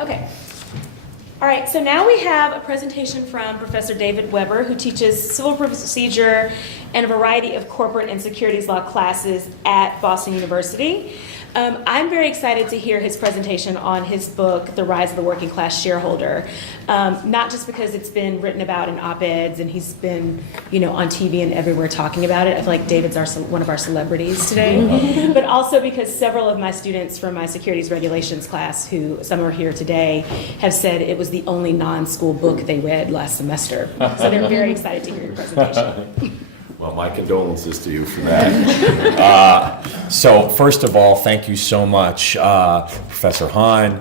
Okay. All right, so now we have a presentation from Professor David Weber, who teaches civil procedure and a variety of corporate and securities law classes at Boston University. I'm very excited to hear his presentation on his book, The Rise of the Working Class Shareholder, not just because it's been written about in op-eds and he's been, on TV and everywhere talking about it. I feel like David's one of our celebrities today, but also because several of my students from my securities regulations class, who some are here today, have said it was the only non-school book they read last semester. So they're very excited to hear your presentation. Well, my condolences to you for that. So first of all, thank you so much, Professor Hahn,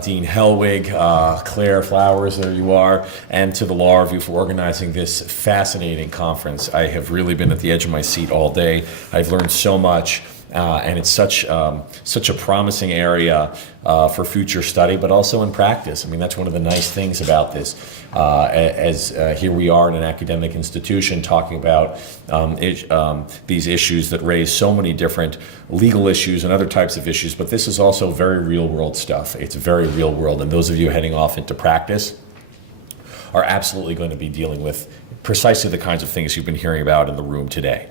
Dean Hellwig, Claire Flowers, there you are, and to the Law Review for organizing this fascinating conference. I have really been at the edge of my seat all day. I've learned so much. And it's such a promising area for future study, but also in practice. I mean, that's one of the nice things about this. Here we are in an academic institution talking about these issues that raise so many different legal issues and other types of issues, but this is also very real world stuff. It's very real world, and those of you heading off into practice are absolutely going to be dealing with precisely the kinds of things you've been hearing about in the room today.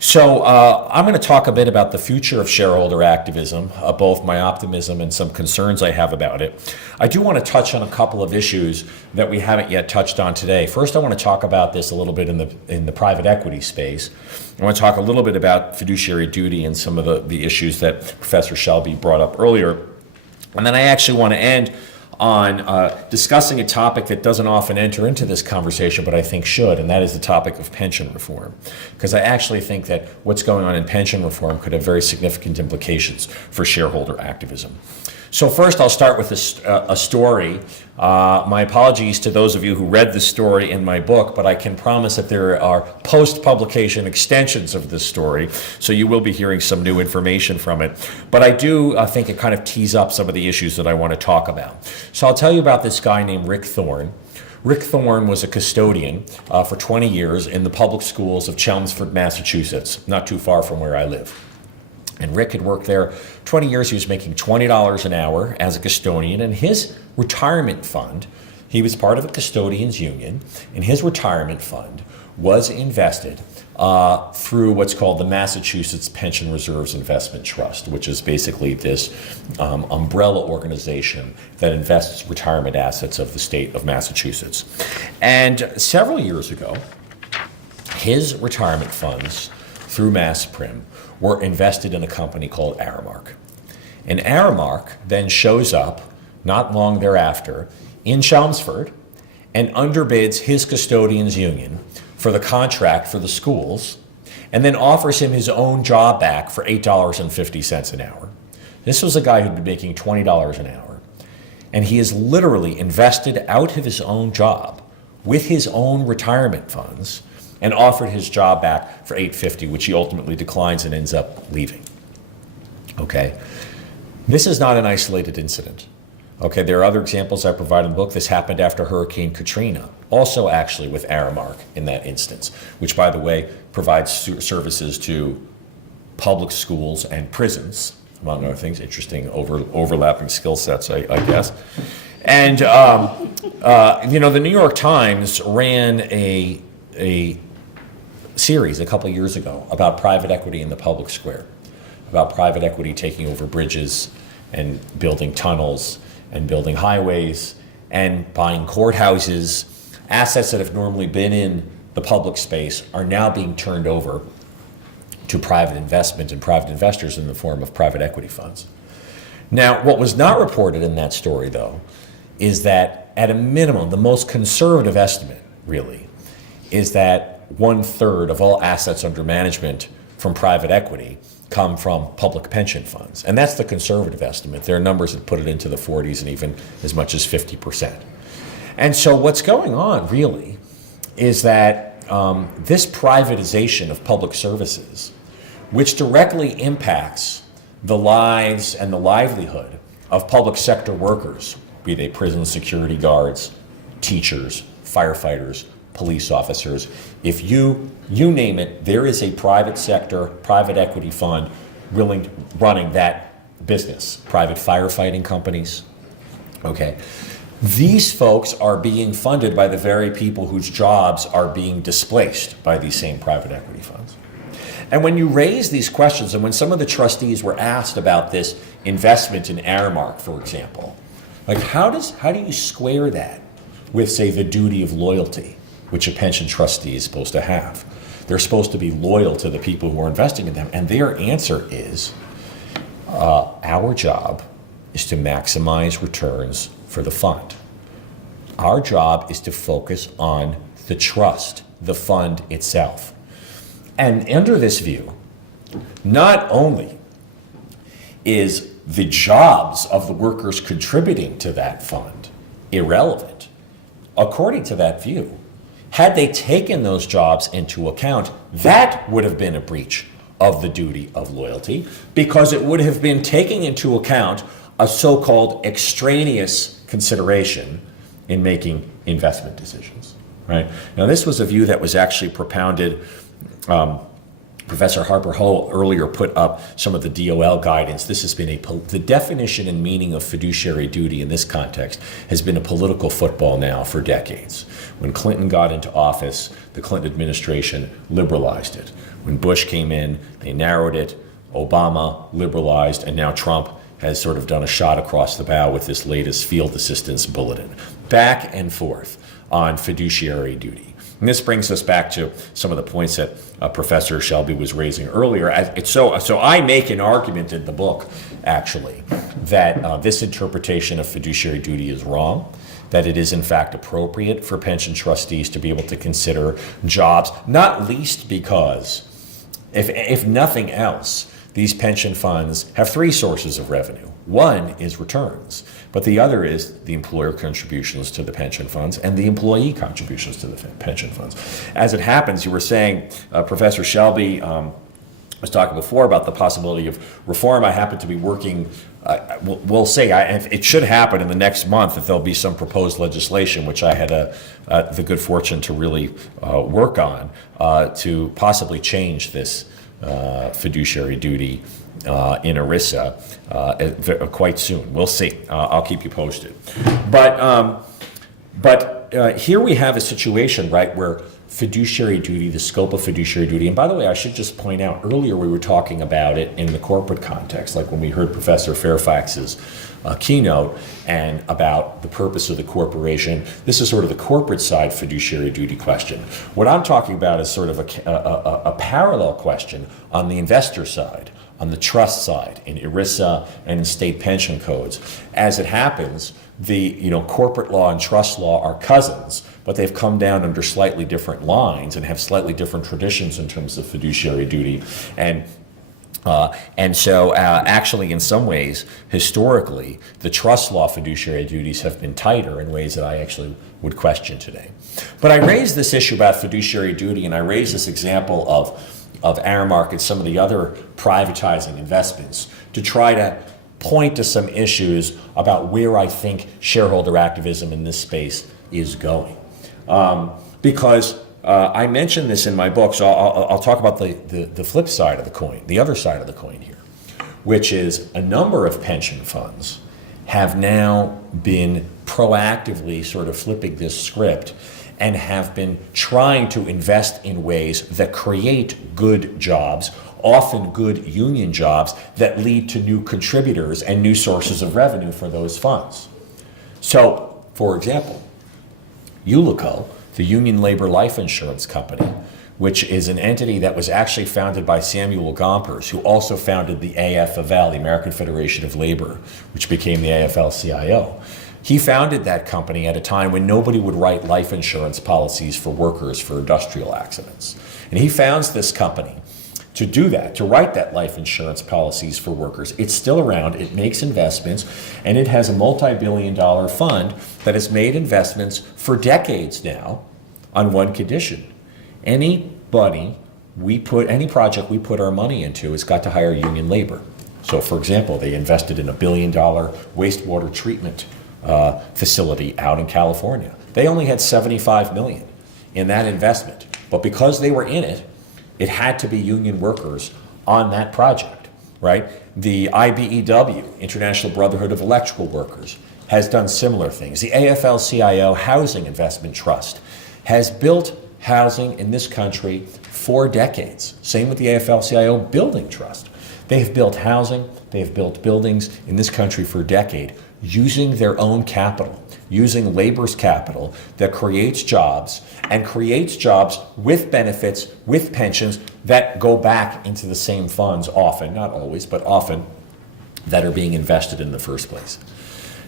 So I'm going to talk a bit about the future of shareholder activism, both my optimism and some concerns I have about it. I do want to touch on a couple of issues that we haven't yet touched on today. First, I want to talk about this a little bit in the private equity space. I want to talk a little bit about fiduciary duty and some of the issues that Professor Shelby brought up earlier. And then I actually want to end on discussing a topic that doesn't often enter into this conversation, but I think should, and that is the topic of pension reform. Because I actually think that what's going on in pension reform could have very significant implications for shareholder activism. So first, I'll start with a story. My apologies to those of you who read the story in my book, but I can promise that there are post-publication extensions of this story, so you will be hearing some new information from it. But I do think it kind of tees up some of the issues that I want to talk about. So I'll tell you about this guy named Rick Thorne. Rick Thorne was a custodian for 20 years in the public schools of Chelmsford, Massachusetts, not too far from where I live. And Rick had worked there 20 years. He was making $20 an hour as a custodian. And his retirement fund, he was part of a custodians union, and his retirement fund was invested through what's called the Massachusetts Pension Reserves Investment Trust, which is basically this umbrella organization that invests retirement assets of the state of Massachusetts. And several years ago, his retirement funds through MassPrim were invested in a company called Aramark. And Aramark then shows up, not long thereafter, in Chelmsford and underbids his custodians union for the contract for the schools, and then offers him his own job back for $8.50 an hour. This was a guy who'd been making $20 an hour, and he has literally invested out of his own job with his own retirement funds and offered his job back for $8.50, which he ultimately declines and ends up leaving. Okay, this is not an isolated incident. Okay, there are other examples I provide in the book. This happened after Hurricane Katrina, also actually with Aramark in that instance, which, by the way, provides services to public schools and prisons, among other things. Interesting overlapping skill sets, I guess. And the New York Times ran a series a couple years ago about private equity in the public square, about private equity taking over bridges and building tunnels and building highways and buying courthouses. Assets that have normally been in the public space are now being turned over to private investment and private investors in the form of private equity funds. Now, what was not reported in that story, though, is that at a minimum, the most conservative estimate, really, is that 1/3 of all assets under management from private equity come from public pension funds. And that's the conservative estimate. There are numbers that put it into the 40s and even as much as 50%. And so what's going on, really, is that this privatization of public services, which directly impacts the lives and the livelihood of public sector workers, be they prison security guards, teachers, firefighters, police officers, if you name it, there is a private sector, private equity fund running that business, private firefighting companies. Okay. These folks are being funded by the very people whose jobs are being displaced by these same private equity funds. And when you raise these questions, and when some of the trustees were asked about this investment in Aramark, for example, like how do you square that with, say, the duty of loyalty, which a pension trustee is supposed to have? They're supposed to be loyal to the people who are investing in them. And their answer is, our job is to maximize returns for the fund. Our job is to focus on the trust, the fund itself. And under this view, not only is the jobs of the workers contributing to that fund irrelevant, according to that view, had they taken those jobs into account, that would have been a breach of the duty of loyalty, because it would have been taking into account a so-called extraneous consideration in making investment decisions, right? Now, this was a view that was actually propounded. Professor Harper Hull earlier put up some of the DOL guidance. This has been the definition and meaning of fiduciary duty in this context has been a political football now for decades. When Clinton got into office, the Clinton administration liberalized it. When Bush came in, they narrowed it. Obama liberalized, and now Trump has sort of done a shot across the bow with this latest field assistance bulletin. Back and forth on fiduciary duty. And this brings us back to some of the points that Professor Shelby was raising earlier. So I make an argument in the book, actually, that this interpretation of fiduciary duty is wrong, that it is in fact appropriate for pension trustees to be able to consider jobs, not least because, if nothing else, these pension funds have three sources of revenue. One is returns, but the other is the employer contributions to the pension funds and the employee contributions to the pension funds. As it happens, you were saying, Professor Shelby was talking before about the possibility of reform. I happen to be working, we'll say, it should happen in the next month that there'll be some proposed legislation, which I had the good fortune to really work on, to possibly change this fiduciary duty in ERISA quite soon. We'll see. I'll keep you posted. But here we have a situation, right, where fiduciary duty, the scope of fiduciary duty, and by the way, I should just point out, earlier we were talking about it in the corporate context, like when we heard Professor Fairfax's keynote and about the purpose of the corporation. This is sort of the corporate side fiduciary duty question. What I'm talking about is sort of a parallel question on the investor side, on the trust side, in ERISA and in state pension codes. As it happens, the corporate law and trust law are cousins, but they've come down under slightly different lines and have slightly different traditions in terms of fiduciary duty. And so actually, in some ways, historically, the trust law fiduciary duties have been tighter in ways that I actually would question today. But I raised this issue about fiduciary duty, and I raised this example of Aramark and some of the other privatizing investments to try to point to some issues about where I think shareholder activism in this space is going. Because I mentioned this in my book, so I'll talk about the flip side of the coin, the other side of the coin here, which is a number of pension funds have now been proactively sort of flipping this script and have been trying to invest in ways that create good jobs, often good union jobs that lead to new contributors and new sources of revenue for those funds. So, for example, Ulico, the Union Labor Life Insurance Company, which is an entity that was actually founded by Samuel Gompers, who also founded the AFL, the American Federation of Labor, which became the AFL-CIO. He founded that company at a time when nobody would write life insurance policies for workers for industrial accidents. And he founds this company to do that, to write that life insurance policies for workers. It's still around, it makes investments, and it has a multi-billion-dollar fund that has made investments for decades now on one condition. Any project we put our money into has got to hire union labor. So, for example, they invested in $1 billion wastewater treatment facility out in California. They only had $75 million in that investment, but because they were in it, it had to be union workers on that project. right? The IBEW, International Brotherhood of Electrical Workers, has done similar things. The AFL-CIO Housing Investment Trust has built housing in this country for decades. Same with the AFL-CIO Building Trust. They have built housing, they have built buildings in this country for a decade using their own capital, using labor's capital that creates jobs and creates jobs with benefits, with pensions that go back into the same funds often, not always, but often, that are being invested in the first place.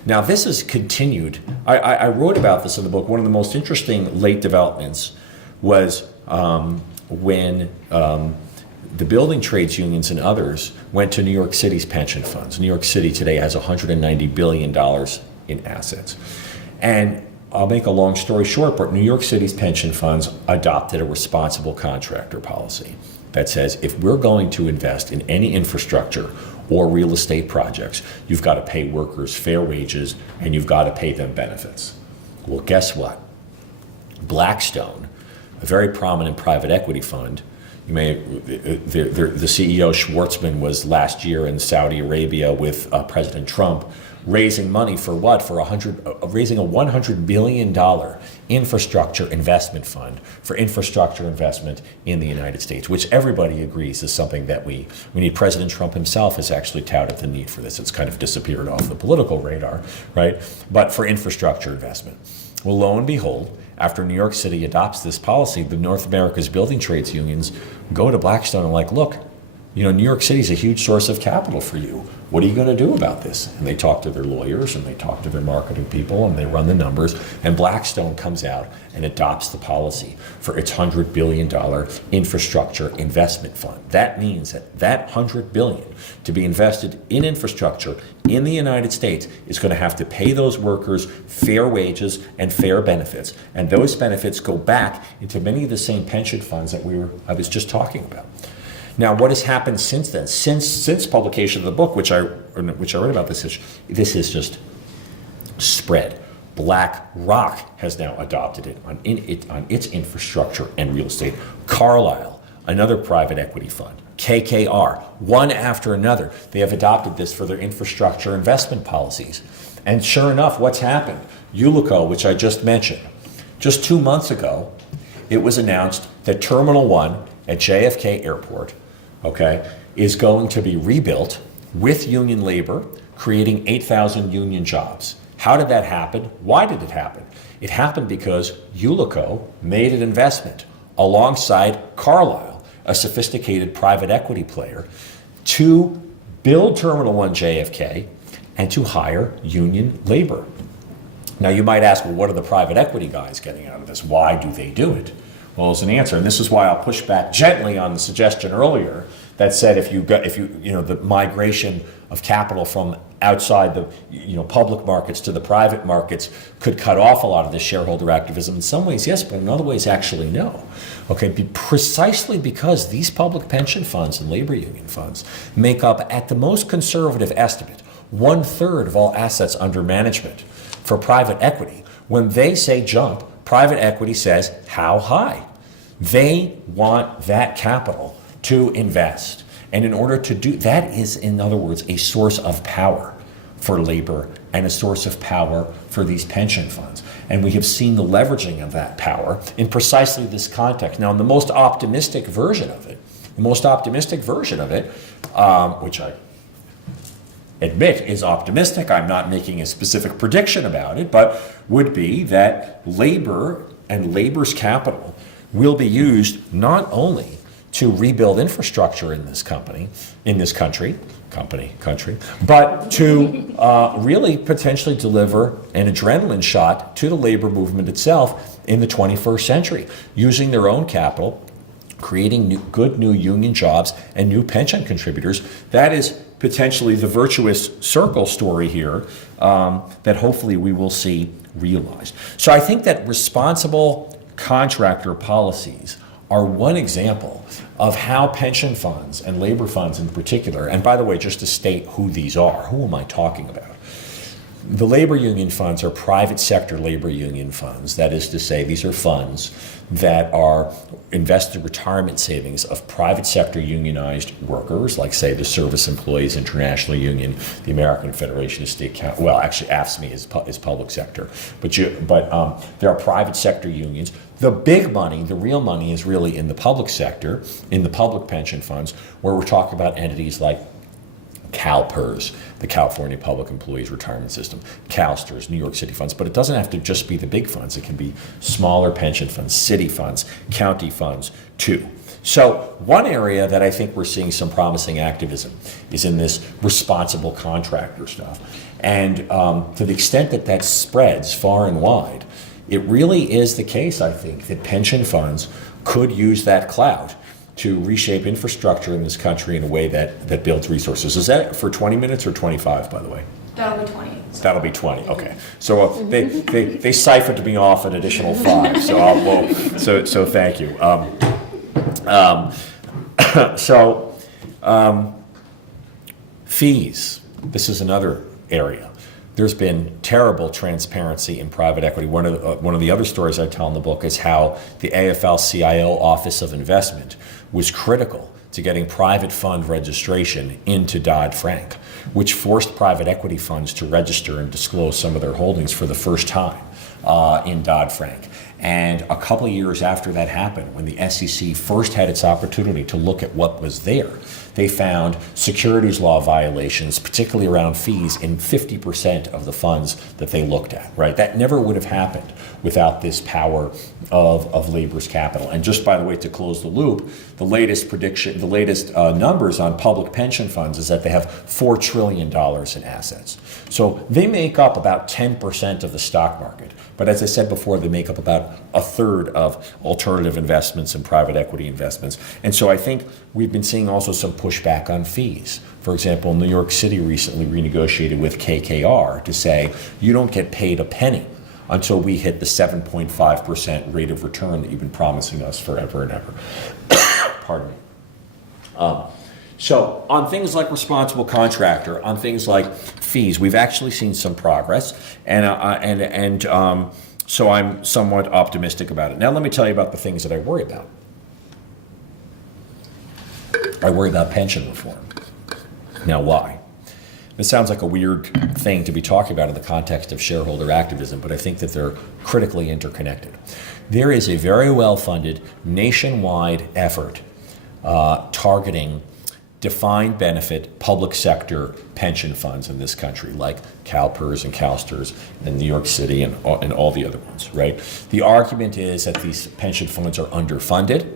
Now, this has continued. I wrote about this in the book. One of the most interesting late developments was when the building trades unions and others went to New York City's pension funds. New York City today has $190 billion in assets. And I'll make a long story short, but New York City's pension funds adopted a responsible contractor policy that says if we're going to invest in any infrastructure or real estate projects, you've got to pay workers fair wages and you've got to pay them benefits. Well, guess what? Blackstone, a very prominent private equity fund, the CEO Schwartzman was last year in Saudi Arabia with President Trump, raising money for what? Raising a $100 billion infrastructure investment fund for infrastructure investment in the United States, which everybody agrees is something that we need. President Trump himself has actually touted the need for this. It's kind of disappeared off the political radar, right? But for infrastructure investment. Well, lo and behold, after New York City adopts this policy, the North America's building trades unions go to Blackstone and like, look, you know, New York City is a huge source of capital for you. What are you going to do about this? And they talk to their lawyers and they talk to their marketing people and they run the numbers. And Blackstone comes out and adopts the policy for its $100 billion infrastructure investment fund. That means that $100 billion to be invested in infrastructure in the United States is going to have to pay those workers fair wages and fair benefits. And those benefits go back into many of the same pension funds that I was just talking about. Now, what has happened since then? Since publication of the book, which I wrote about this has just spread. BlackRock has now adopted it on its infrastructure and real estate. Carlyle, another private equity fund. KKR, one after another, they have adopted this for their infrastructure investment policies. And sure enough, what's happened? Ullico, which I just mentioned, just 2 months ago, it was announced that Terminal 1 at JFK Airport, is going to be rebuilt with union labor, creating 8,000 union jobs. How did that happen? Why did it happen? It happened because Ullico made an investment alongside Carlyle, a sophisticated private equity player, to build Terminal 1 JFK and to hire union labor. Now you might ask, well, what are the private equity guys getting out of this? Why do they do it? Well, as an answer, and this is why I'll push back gently on the suggestion earlier that said the migration of capital from outside the public markets to the private markets could cut off a lot of this shareholder activism. In some ways, yes, but in other ways, actually, no. Precisely because these public pension funds and labor union funds make up, at the most conservative estimate, 1/3 of all assets under management for private equity. When they say jump, private equity says, how high? They want that capital to invest. And in order to do that is, in other words, a source of power for labor and a source of power for these pension funds. And we have seen the leveraging of that power in precisely this context. Now, in the most optimistic version of it, which I admit is optimistic, I'm not making a specific prediction about it, but would be that labor and labor's capital will be used not only to rebuild infrastructure in this country, but to really potentially deliver an adrenaline shot to the labor movement itself in the 21st century, using their own capital, creating good new union jobs and new pension contributors. That is potentially the virtuous circle story here that hopefully we will see realized. So I think that responsible contractor policies are one example of how pension funds and labor funds in particular, and by the way, just to state who these are, who am I talking about? The labor union funds are private sector labor union funds. That is to say, these are funds that are invested retirement savings of private sector unionized workers, like say the Service Employees International Union, the American Federation of State Council. Well, actually, AFSCME is public sector, but there are private sector unions. The big money, the real money, is really in the public sector, in the public pension funds, where we're talking about entities like CalPERS, the California Public Employees Retirement System, CalSTRS, New York City funds, but it doesn't have to just be the big funds. It can be smaller pension funds, city funds, county funds too. So one area that I think we're seeing some promising activism is in this responsible contractor stuff. And to the extent that that spreads far and wide, it really is the case, I think, that pension funds could use that clout to reshape infrastructure in this country in a way that builds resources. Is that for 20 minutes or 25, by the way? That'll be 20. That'll be 20, okay. So they siphoned me off an additional 5, so thank you. Fees, this is another area. There's been terrible transparency in private equity. One of the other stories I tell in the book is how the AFL-CIO Office of Investment was critical to getting private fund registration into Dodd-Frank, which forced private equity funds to register and disclose some of their holdings for the first time in Dodd-Frank. And a couple of years after that happened, when the SEC first had its opportunity to look at what was there, they found securities law violations, particularly around fees, in 50% of the funds that they looked at, right? That never would have happened without this power of labor's capital. And just by the way, to close the loop, the latest numbers on public pension funds is that they have $4 trillion in assets. So they make up about 10% of the stock market. But as I said before, they make up about a third of alternative investments and private equity investments. And so I think we've been seeing also some pushback on fees. For example, New York City recently renegotiated with KKR to say, you don't get paid a penny until we hit the 7.5% rate of return that you've been promising us forever and ever. Pardon me. So on things like responsible contractor, on things like fees, we've actually seen some progress, and so I'm somewhat optimistic about it. Now let me tell you about the things that I worry about. I worry about pension reform. Now why? This sounds like a weird thing to be talking about in the context of shareholder activism, but I think that they're critically interconnected. There is a very well-funded nationwide effort targeting defined benefit public sector pension funds in this country, like CalPERS and CalSTRS and New York City and all the other ones, right? The argument is that these pension funds are underfunded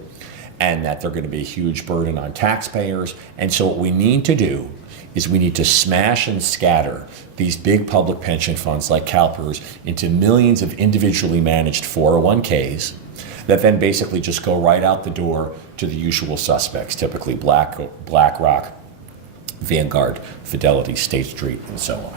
and that they're going to be a huge burden on taxpayers. And so what we need to do is we need to smash and scatter these big public pension funds like CalPERS into millions of individually managed 401ks that then basically just go right out the door to the usual suspects, typically BlackRock, Vanguard, Fidelity, State Street, and so on.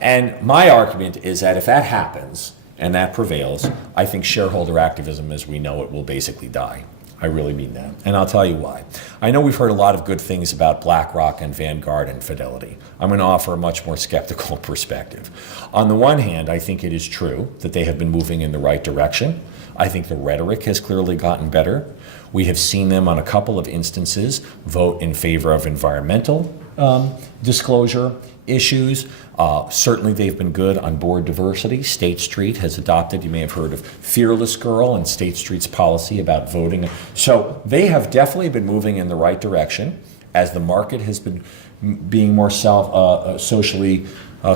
And my argument is that if that happens and that prevails, I think shareholder activism as we know it will basically die. I really mean that. And I'll tell you why. I know we've heard a lot of good things about BlackRock and Vanguard and Fidelity. I'm going to offer a much more skeptical perspective. On the one hand, I think it is true that they have been moving in the right direction. I think the rhetoric has clearly gotten better. We have seen them on a couple of instances vote in favor of environmental disclosure issues. Certainly they've been good on board diversity. State Street has adopted, you may have heard of Fearless Girl and State Street's policy about voting. So they have definitely been moving in the right direction as the market has been being more socially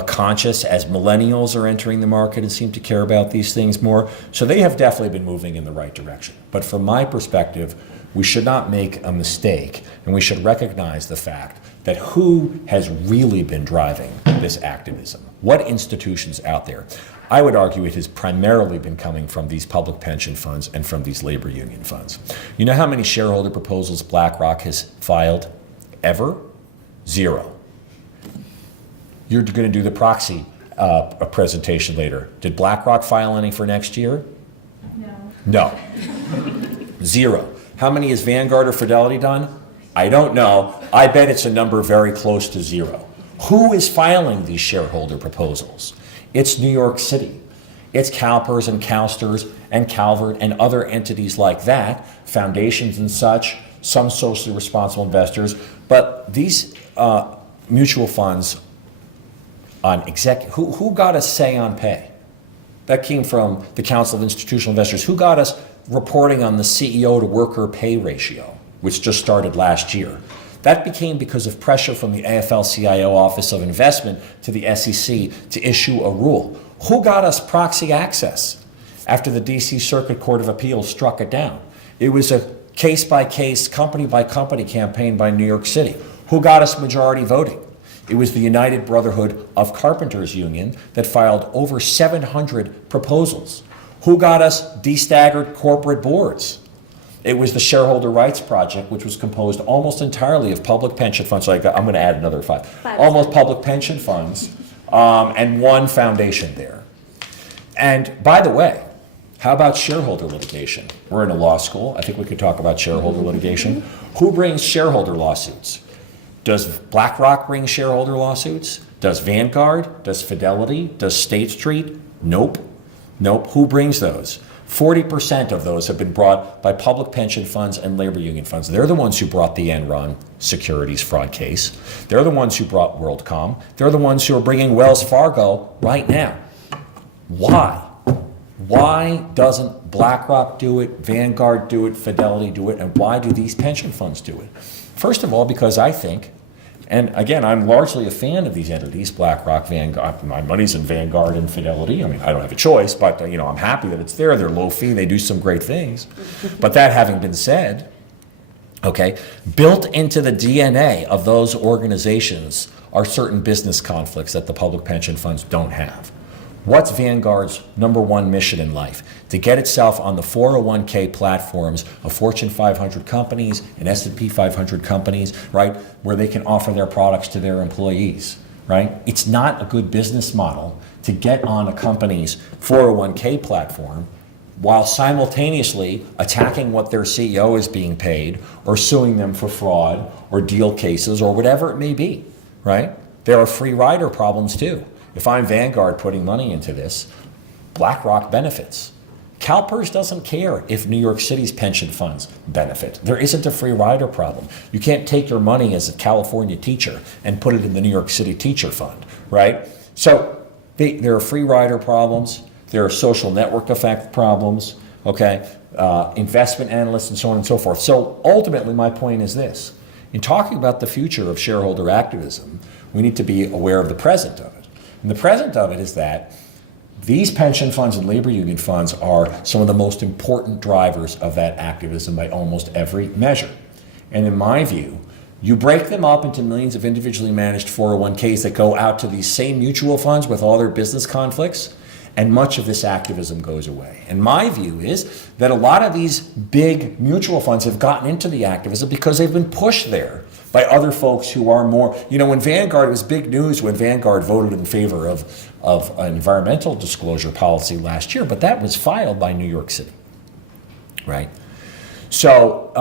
conscious, as millennials are entering the market and seem to care about these things more. So they have definitely been moving in the right direction. But from my perspective, we should not make a mistake, and we should recognize the fact that who has really been driving this activism? What institutions out there? I would argue it has primarily been coming from these public pension funds and from these labor union funds. You know how many shareholder proposals BlackRock has filed ever? 0. You're going to do the proxy presentation later. Did BlackRock file any for next year? No. 0. How many has Vanguard or Fidelity done? I don't know. I bet it's a number very close to 0. Who is filing these shareholder proposals? It's New York City. It's CalPERS and CalSTRS and Calvert and other entities like that, foundations and such, some socially responsible investors. But these mutual funds on who got us say on pay? That came from the Council of Institutional Investors. Who got us reporting on the CEO to worker pay ratio, which just started last year? That became because of pressure from the AFL-CIO Office of Investment to the SEC to issue a rule. Who got us proxy access after the DC Circuit Court of Appeals struck it down? It was a case-by-case, company-by-company campaign by New York City. Who got us majority voting? It was the United Brotherhood of Carpenters Union that filed over 700 proposals. Who got us destaggered corporate boards? It was the Shareholder Rights Project, which was composed almost entirely of public pension funds. So I'm going to add another five. Almost public pension funds, and one foundation there. And by the way, how about shareholder litigation? We're in a law school. I think we could talk about shareholder litigation. Who brings shareholder lawsuits? Does BlackRock bring shareholder lawsuits? Does Vanguard? Does Fidelity? Does State Street? Nope. Nope. Who brings those? 40% of those have been brought by public pension funds and labor union funds. They're the ones who brought the Enron securities fraud case. They're the ones who brought WorldCom. They're the ones who are bringing Wells Fargo right now. Why? Why doesn't BlackRock do it, Vanguard do it, Fidelity do it, and why do these pension funds do it? First of all, because I think, and again, I'm largely a fan of these entities, BlackRock, Vanguard. My money's in Vanguard and Fidelity. I mean, I don't have a choice, but I'm happy that it's there. They're low fee. They do some great things. But that having been said, okay, built into the DNA of those organizations are certain business conflicts that the public pension funds don't have. What's Vanguard's number one mission in life? To get itself on the 401k platforms of Fortune 500 companies and S&P 500 companies, right, where they can offer their products to their employees, right? It's not a good business model to get on a company's 401k platform while simultaneously attacking what their CEO is being paid or suing them for fraud or deal cases or whatever it may be, right? There are free rider problems too. If I'm Vanguard putting money into this, BlackRock benefits. CalPERS doesn't care if New York City's pension funds benefit. There isn't a free rider problem. You can't take your money as a California teacher and put it in the New York City teacher fund, right? So there are free rider problems. There are social network effect problems, okay? Investment analysts and so on and so forth. So ultimately, my point is this. In talking about the future of shareholder activism, we need to be aware of the present of it. And the present of it is that these pension funds and labor union funds are some of the most important drivers of that activism by almost every measure. And in my view, you break them up into millions of individually managed 401ks that go out to these same mutual funds with all their business conflicts, and much of this activism goes away. And my view is that a lot of these big mutual funds have gotten into the activism because they've been pushed there by other folks who are more, when Vanguard, it was big news when Vanguard voted in favor of an environmental disclosure policy last year, but that was filed by New York City, right? So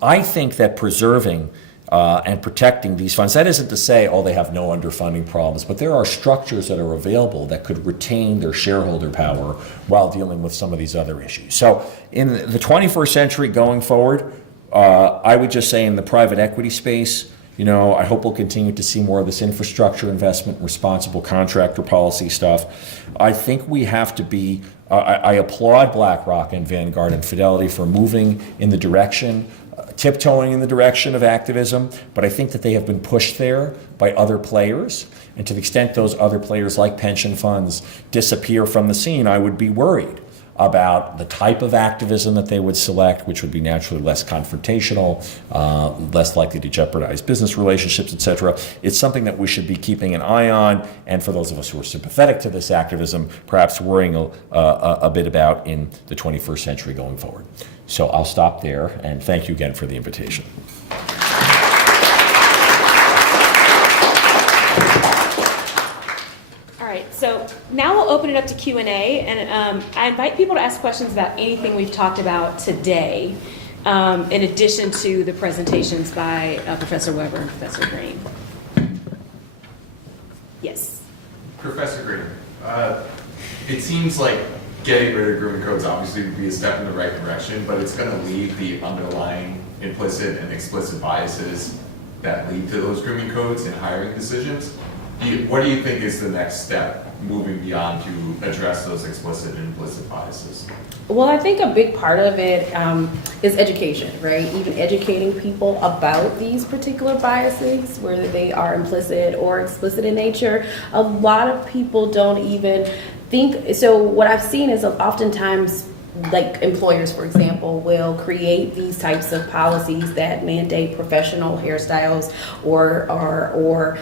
I think that preserving and protecting these funds, that isn't to say, they have no underfunding problems, but there are structures that are available that could retain their shareholder power while dealing with some of these other issues. So in the 21st century going forward, I would just say in the private equity space, I hope we'll continue to see more of this infrastructure investment, responsible contractor policy stuff. I think we have to be, I applaud BlackRock and Vanguard and Fidelity for moving in the direction, tiptoeing in the direction of activism, but I think that they have been pushed there by other players. And to the extent those other players like pension funds disappear from the scene, I would be worried about the type of activism that they would select, which would be naturally less confrontational, less likely to jeopardize business relationships, et cetera. It's something that we should be keeping an eye on, and for those of us who are sympathetic to this activism, perhaps worrying a bit about in the 21st century going forward. So I'll stop there, and thank you again for the invitation. So now we'll open it up to Q&A, and I invite people to ask questions about anything we've talked about today, in addition to the presentations by Professor Weber and Professor Green. Yes. Professor Green, it seems like getting rid of grooming codes obviously would be a step in the right direction, but it's going to leave the underlying implicit and explicit biases that lead to those grooming codes in hiring decisions. What do you think is the next step moving beyond to address those explicit and implicit biases? Well, I think a big part of it is education, right? Even educating people about these particular biases, whether they are implicit or explicit in nature. A lot of people don't even think, so what I've seen is oftentimes, like employers, for example, will create these types of policies that mandate professional hairstyles or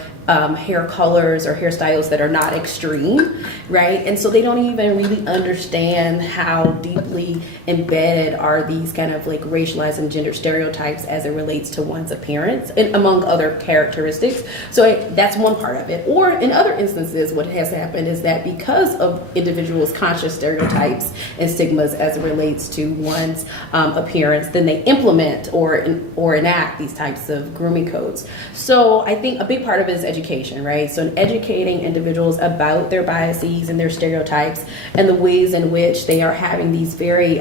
hair colors or hairstyles that are not extreme, right? And so they don't even really understand how deeply embedded are these kind of like racialized and gender stereotypes as it relates to one's appearance and among other characteristics. So that's one part of it. Or in other instances, what has happened is that because of individuals' conscious stereotypes and stigmas as it relates to one's appearance, then they implement or enact these types of grooming codes. So I think a big part of it is education, right? So in educating individuals about their biases and their stereotypes and the ways in which they are having these very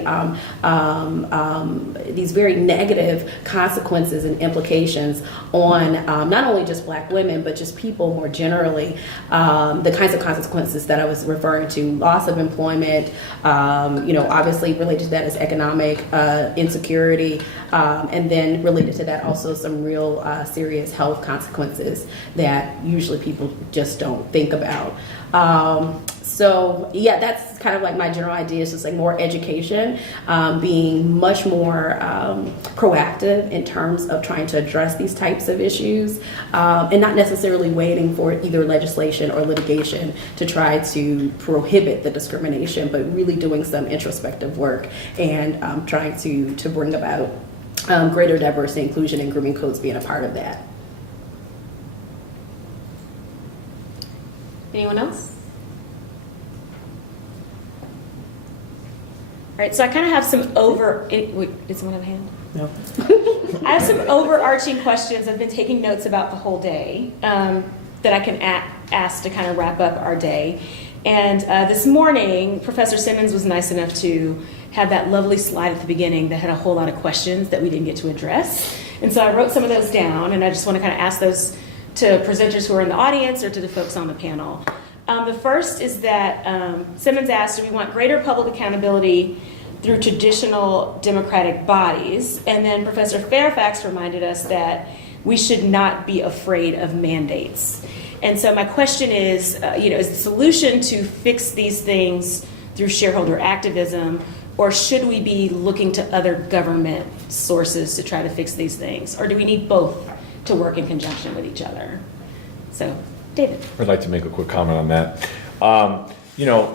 negative consequences and implications on not only just Black women, but just people more generally. The kinds of consequences that I was referring to, loss of employment, obviously related to that is economic insecurity, and then related to that also some real serious health consequences that usually people just don't think about. So yeah, that's kind of like my general idea, is just like more education, being much more proactive in terms of trying to address these types of issues, and not necessarily waiting for either legislation or litigation to try to prohibit the discrimination, but really doing some introspective work and trying to bring about greater diversity, inclusion, and grooming codes being a part of that. Anyone else? All right, so I kind of have some wait, did someone have a hand? No. I have some overarching questions. I've been taking notes about the whole day that I can ask to kind of wrap up our day. And this morning, Professor Simmons was nice enough to have that lovely slide at the beginning that had a whole lot of questions that we didn't get to address. And so I wrote some of those down, and I just want to kind of ask those to presenters who are in the audience or to the folks on the panel. The first is that Simmons asked, do we want greater public accountability through traditional democratic bodies? And then Professor Fairfax reminded us that we should not be afraid of mandates. And so my question is, is the solution to fix these things through shareholder activism, or should we be looking to other government sources to try to fix these things? Or do we need both to work in conjunction with each other? So, David. I'd like to make a quick comment on that.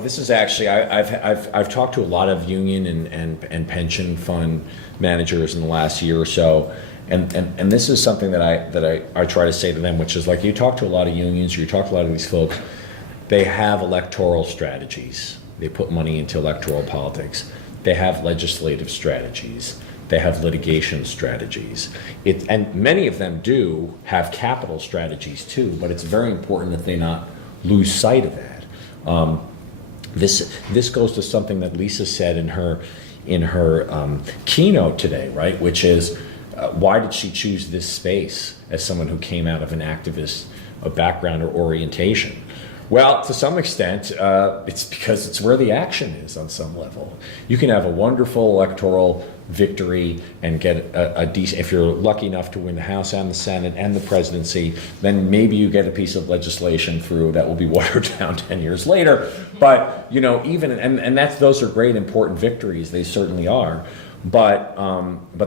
This is actually, I've talked to a lot of union and pension fund managers in the last year or so, and this is something that I try to say to them, which is like, you talk to a lot of unions, you talk to a lot of these folks, they have electoral strategies. They put money into electoral politics. They have legislative strategies. They have litigation strategies. And many of them do have capital strategies too, but it's very important that they not lose sight of that. This goes to something that Lisa said in her keynote today, right? Which is, why did she choose this space as someone who came out of an activist background or orientation? Well, to some extent, it's because it's where the action is on some level. You can have a wonderful electoral victory and get a decent, if you're lucky enough to win the House and the Senate and the presidency, then maybe you get a piece of legislation through that will be watered down 10 years later. But, those are great, important victories. They certainly are. But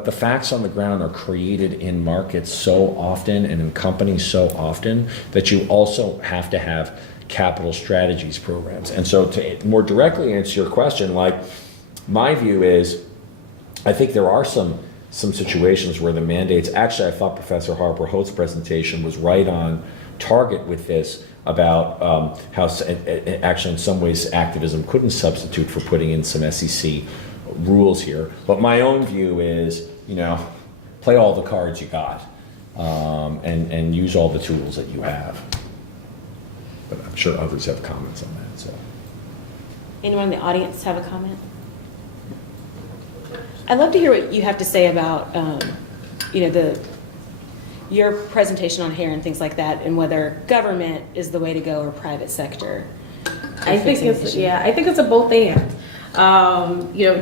the facts on the ground are created in markets so often and in companies so often that you also have to have capital strategies programs. And so to more directly answer your question, like, my view is, I think there are some situations where the mandates, actually I thought Professor Harper Holt's presentation was right on target with this, about how actually in some ways activism couldn't substitute for putting in some SEC rules here. But my own view is, play all the cards you got, and use all the tools that you have. sure others have comments on that. So, Anyone in the audience have a comment? I'd love to hear what you have to say about, your presentation on hair and things like that, and whether government is the way to go or private sector. I think it's a both and.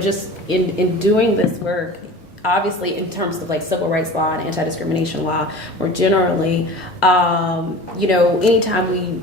Just in doing this work, obviously in terms of like civil rights law and anti-discrimination law, more generally, anytime we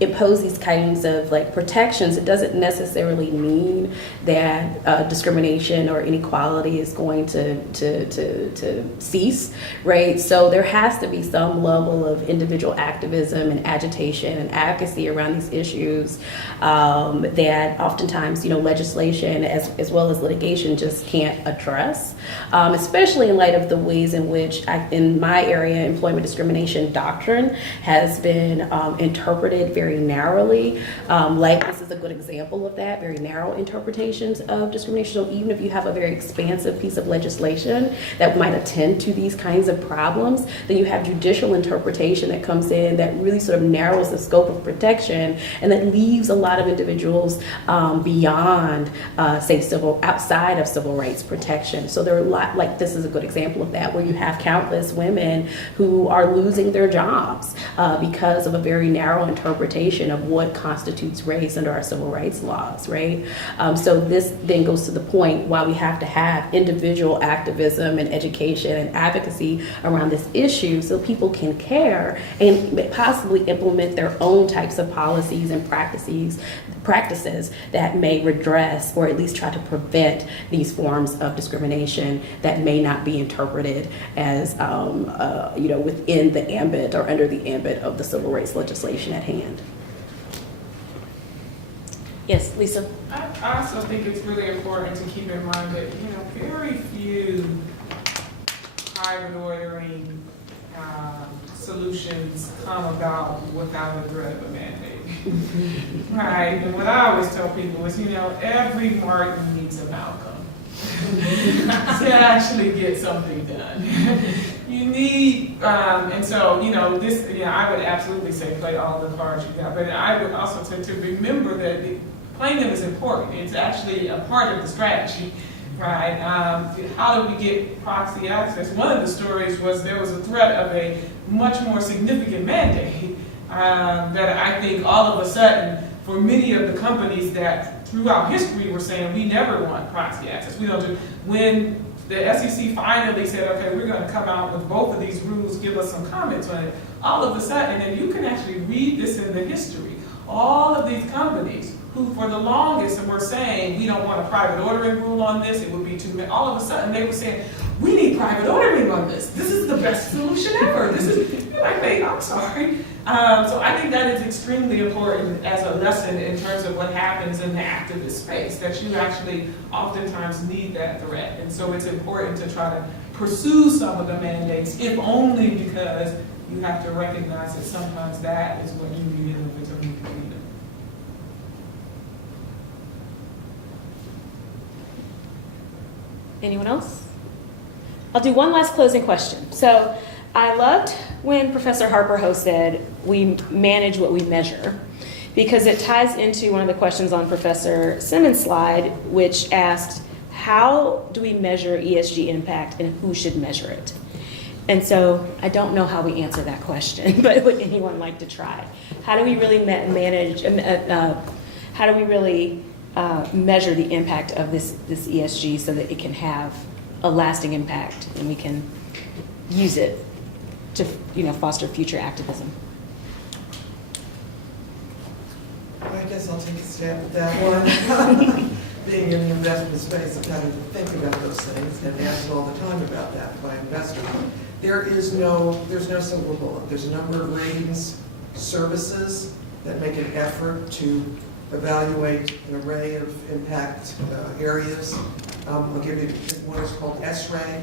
impose these kinds of like protections, it doesn't necessarily mean that discrimination or inequality is going to cease, right? So there has to be some level of individual activism and agitation and advocacy around these issues that oftentimes, legislation as well as litigation just can't address, especially in light of the ways in which, in my area, employment discrimination doctrine has been interpreted very narrowly. Like this is a good example of that, very narrow interpretations of discrimination. So even if you have a very expansive piece of legislation that might attend to these kinds of problems, then you have judicial interpretation that comes in that really sort of narrows the scope of protection and that leaves a lot of individuals beyond, say, outside of civil rights protection. So there are a lot, like this is a good example of that, where you have countless women who are losing their jobs because of a very narrow interpretation of what constitutes race under our civil rights laws, right? So this then goes to the point why we have to have individual activism and education and advocacy around this issue so people can care and possibly implement their own types of policies and practices that may redress or at least try to prevent these forms of discrimination that may not be interpreted as within the ambit or under the ambit of the civil rights legislation at hand. Yes, Lisa. I also think it's really important to keep in mind that, very few private ordering solutions come about without a threat of a mandate. Right? And what I always tell people is, every Martin needs a Malcolm to actually get something done. You need, and so, this, I would absolutely say play all the cards you got, but I would also say to remember that playing them is important. It's actually a part of the strategy, right? How do we get proxy access? One of the stories was there was a threat of a much more significant mandate that I think all of a sudden, for many of the companies that throughout history were saying we never want proxy access. We don't do. When the SEC finally said, okay, we're going to come out with both of these rules, give us some comments on it, all of a sudden, and you can actually read this in the history, all of these companies who for the longest were saying we don't want a private ordering rule on this, it would be too many, all of a sudden they were saying we need private ordering on this. This is the best solution ever. This is, you're like, wait, I'm sorry. So I think that is extremely important as a lesson in terms of what happens in the activist space, that you actually oftentimes need that threat. And so it's important to try to pursue some of the mandates, if only because you have to recognize that sometimes that is what you need in order to move the needle. Anyone else? I'll do one last closing question. So I loved when Professor Harper Ho said we manage what we measure, because it ties into one of the questions on Professor Simmons' slide, which asked, how do we measure ESG impact and who should measure it? And so I don't know how we answer that question, but would anyone like to try? How do we really measure the impact of this ESG so that it can have a lasting impact and we can use it to foster future activism? I guess I'll take a stab at that one. Being in the investment space, I'm having to think about those things and asked all the time about that by investors. There's no silver bullet. There's a number of ratings services that make an effort to evaluate an array of impact areas. I'll give you one is called S-Ray.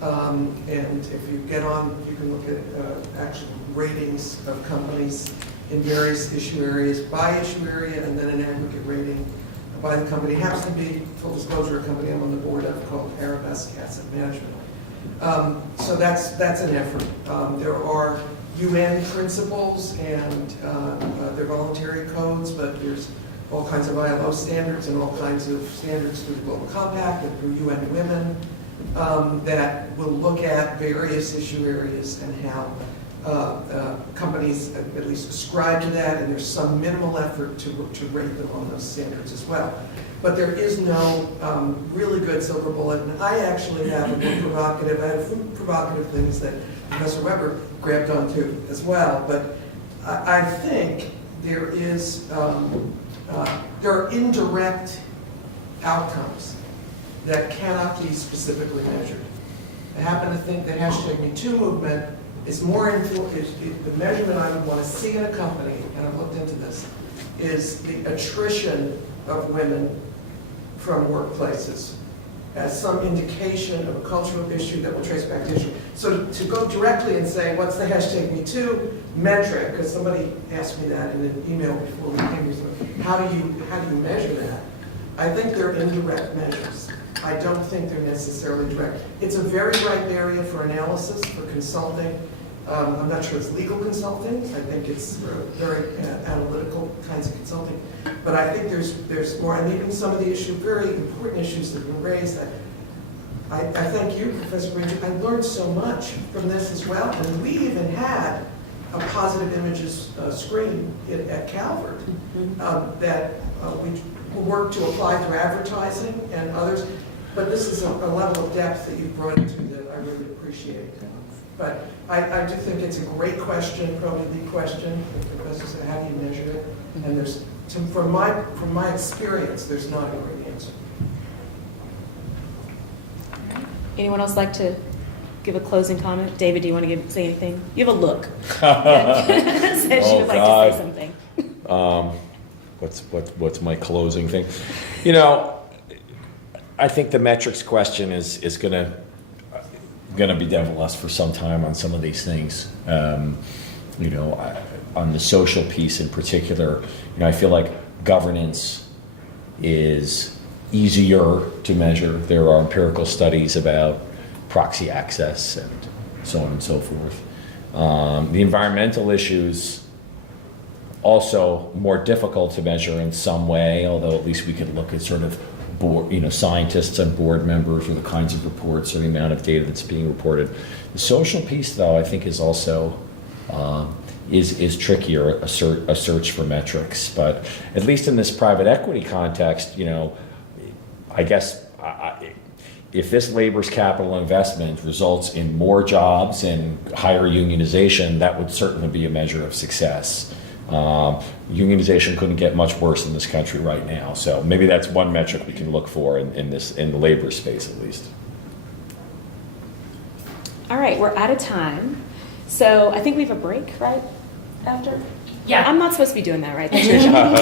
And if you get on, you can look at actual ratings of companies in various issue areas by issue area, and then an aggregate rating by the company. It happens to be, full disclosure, a company I'm on the board of called Arabesque Asset Management. So that's an effort. There are UN principles and their voluntary codes, but there's all kinds of ILO standards and all kinds of standards through the Global Compact and through UN Women that will look at various issue areas and how companies at least ascribe to that, and there's some minimal effort to rate them on those standards as well. But there is no really good silver bullet, and I actually have a more provocative, I have some provocative things that Professor Weber grabbed onto as well, but I think there is, there are indirect outcomes that cannot be specifically measured. I happen to think the #MeToo movement is more the measurement I would want to see in a company, and I've looked into this, is the attrition of women from workplaces as some indication of a cultural issue that will trace back to issue. So to go directly and say, what's the #MeToo metric, because somebody asked me that in an email before we came here, so how do you measure that? I think they're indirect measures. I don't think they're necessarily direct. It's a very ripe area for analysis, for consulting. I'm not sure it's legal consulting. I think it's very analytical kinds of consulting. But I think there's more, and even some of the very important issues that have been raised. I thank you, Professor Granger. I learned so much from this as well. And we even had a positive images screen at Calvert that we worked to apply through advertising and others. But this is a level of depth that you've brought into that I really appreciate. But I do think it's a great question, probably the question. The professor said, how do you measure it? And there's, from my experience, there's not a great answer. Anyone else like to give a closing comment? David, do you want to say anything? You have a look. Says you would like to say something. What's my closing thing? You know, I think the metrics question is gonna be devilous for some time on some of these things. You know, on the social piece in particular, you know, I feel like governance is easier to measure. There are empirical studies about proxy access and so on and so forth. The environmental issues also more difficult to measure in some way, although at least we could look at sort of board, you know, scientists and board members or the kinds of reports or the amount of data that's being reported. The social piece, though, I think is also is trickier, a search for metrics. But at least in this private equity context, you know, I guess if this labor's capital investment results in more jobs and higher unionization, that would certainly be a measure of success. Unionization couldn't get much worse in this country right now, so maybe that's one metric we can look for in the labor space at least. All right, we're out of time, so I think we have a break right after. Yeah. I'm not supposed to be doing that, right? That's your job.